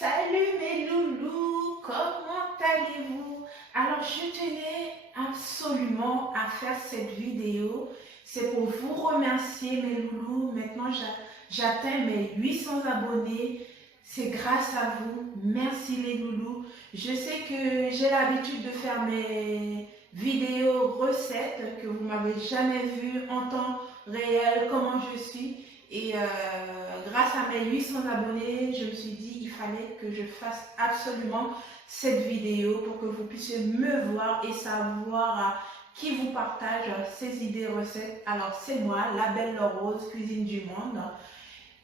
Salut mes loulous, comment allez-vous? Alors je tenais absolument à faire cette vidéo. C'est pour vous remercier mes loulous. Maintenant j'atteins mes 800 abonnés. C'est grâce à vous. Merci les loulous. Je sais que j'ai l'habitude de faire mes vidéos recettes que vous m'avez jamais vu en temps réel, comment je suis. Et grâce à mes 800 abonnés, je me suis dit il fallait que je fasse absolument cette vidéo pour que vous puissiez me voir et savoir qui vous partage ces idées recettes. Alors c'est moi, la belle Rose, cuisine du monde.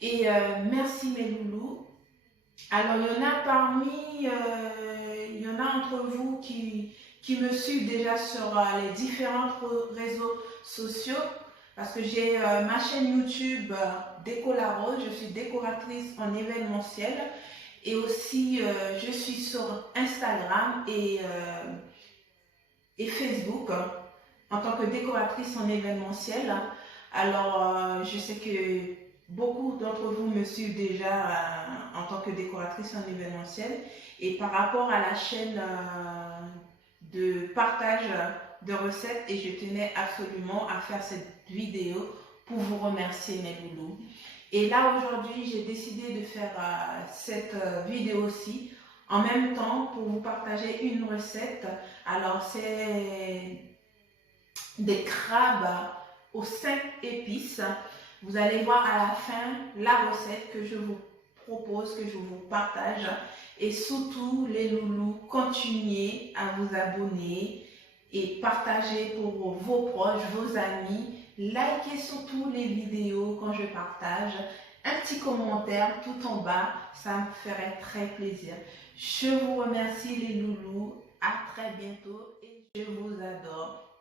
Et merci mes loulous. Alors il y en a entre vous qui me suivent déjà sur les différents réseaux sociaux. Parce que j'ai ma chaîne YouTube Déco la Rose, je suis décoratrice en événementiel et aussi je suis sur Instagram et Facebook en tant que décoratrice en événementiel. Alors je sais que beaucoup d'entre vous me suivent déjà en tant que décoratrice en événementiel et par rapport à la chaîne de partage de recettes et je tenais absolument à faire cette vidéo pour vous remercier mes loulous. Et là aujourd'hui j'ai décidé de faire cette vidéo-ci en même temps pour vous partager une recette. Alors c'est des crabes aux 5 épices. Vous allez voir à la fin la recette que je vous propose, que je vous partage. Et surtout les loulous, continuez à vous abonner et partagez pour vos proches, vos amis. Likez surtout les vidéos quand je partage. Un petit commentaire tout en bas, ça me ferait très plaisir. Je vous remercie les loulous. À très bientôt et je vous adore.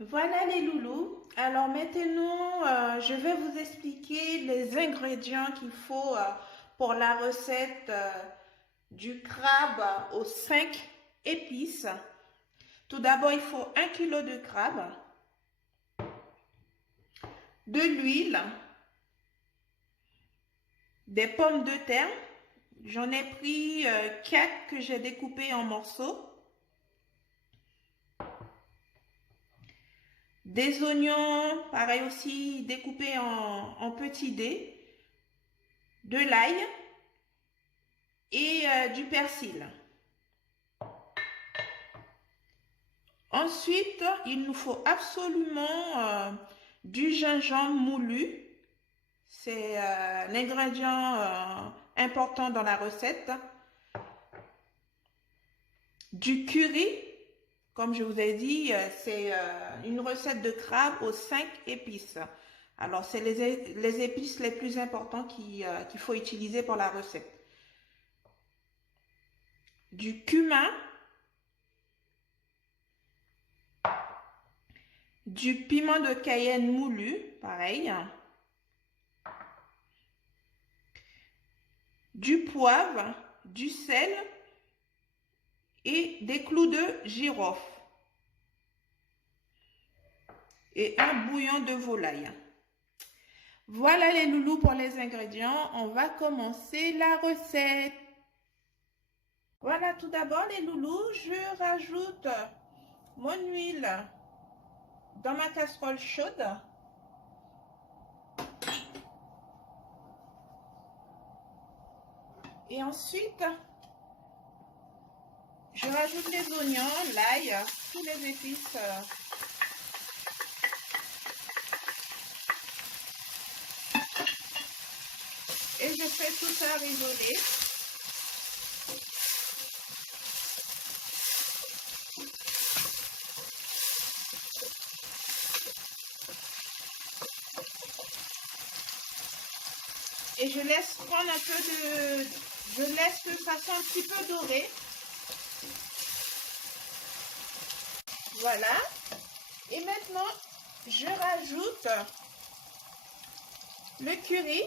Voilà les loulous. Alors maintenant, je vais vous expliquer les ingrédients qu'il faut pour la recette du crabe aux 5 épices. Tout d'abord, il faut 1 kg de crabe, de l'huile, des pommes de terre. J'en ai pris 4 que j'ai découpées en morceaux. Des oignons, pareil aussi, découpés en petits dés. De l'ail et du persil. Ensuite, il nous faut absolument du gingembre moulu. C'est l'ingrédient important dans la recette. Du curry, comme je vous ai dit, c'est une recette de crabe aux 5 épices. Alors, c'est les épices les plus importantes qu'il faut utiliser pour la recette. Du cumin, du piment de Cayenne moulu, pareil, du poivre, du sel et des clous de girofle et un bouillon de volaille. Voilà les loulous pour les ingrédients. On va commencer la recette. Voilà, tout d'abord les loulous, je rajoute mon huile dans ma casserole chaude. Et ensuite, je rajoute les oignons, l'ail, tous les épices. Et je fais tout ça risoler. Et je laisse prendre un peu de... Je laisse que ça soit un petit peu doré. Voilà. Et maintenant, je rajoute le curry.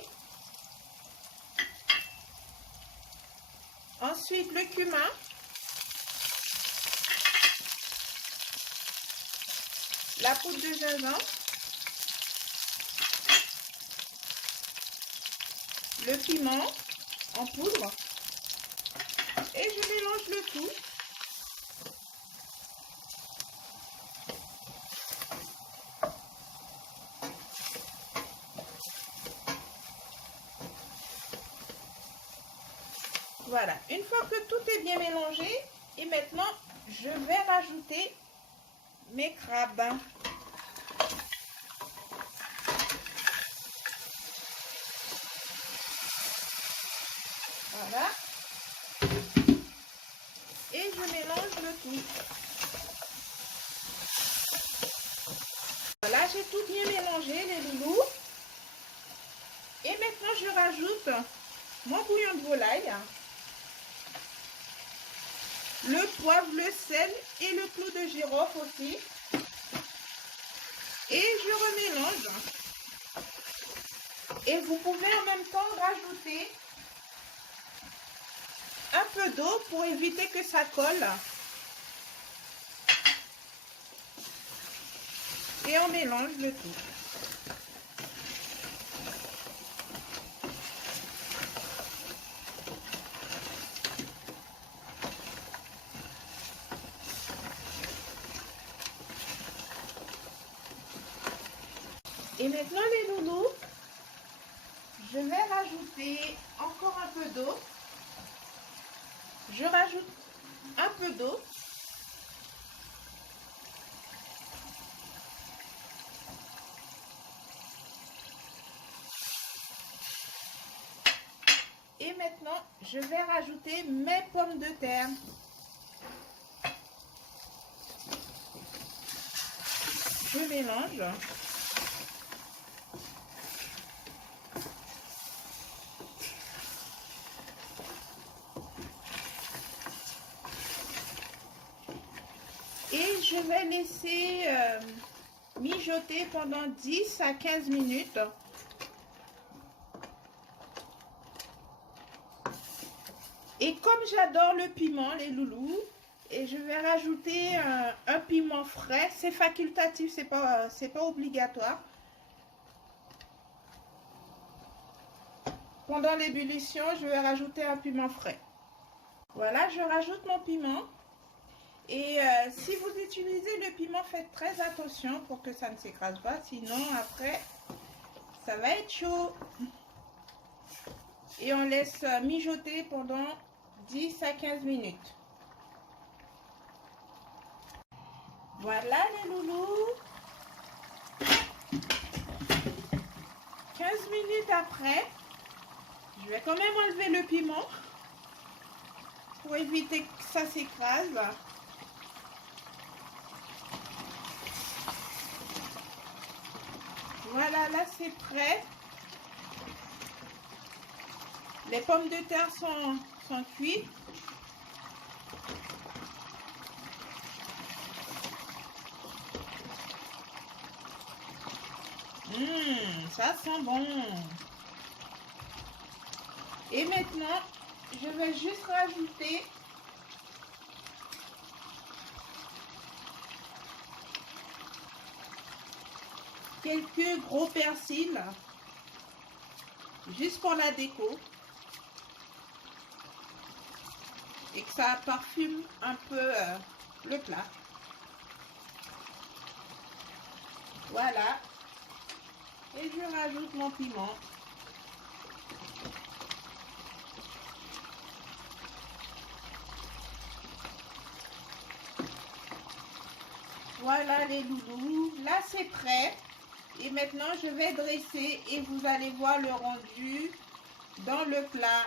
Ensuite, le cumin. La poudre de gingembre. Le piment. en poudre. Et je mélange le tout. Voilà, une fois que tout est bien mélangé, et maintenant, je vais rajouter mes crabes. Voilà. Et je mélange le tout. Voilà, j'ai tout bien mélangé, les loulous. Et maintenant, je rajoute mon bouillon de volaille, le poivre, le sel et le clou de girofle aussi. Et je remélange. Et vous pouvez en même temps rajouter un peu d'eau pour éviter que ça colle. Et on mélange le tout. Et maintenant les loulous, je vais rajouter encore un peu d'eau. Je rajoute un peu d'eau. Et maintenant, je vais rajouter mes pommes de terre. Je mélange. Et je vais laisser mijoter pendant 10 à 15 minutes. Et comme j'adore le piment, les loulous, et je vais rajouter un piment frais. C'est facultatif, c'est pas obligatoire. Pendant l'ébullition, je vais rajouter un piment frais. Voilà, je rajoute mon piment. Et si vous utilisez le piment, faites très attention pour que ça ne s'écrase pas. Sinon, après, ça va être chaud. Et on laisse mijoter pendant 10 à 15 minutes. Voilà les loulous. 15 minutes après, je vais quand même enlever le piment pour éviter que ça s'écrase. Voilà, là c'est prêt. Les pommes de terre sont cuites. Ça sent bon. Et maintenant, je vais juste rajouter quelques gros persils, juste pour la déco. Et que ça parfume un peu le plat. Voilà. Et je rajoute mon piment. Voilà les loulous. Là c'est prêt. Et maintenant je vais dresser et vous allez voir le rendu dans le plat.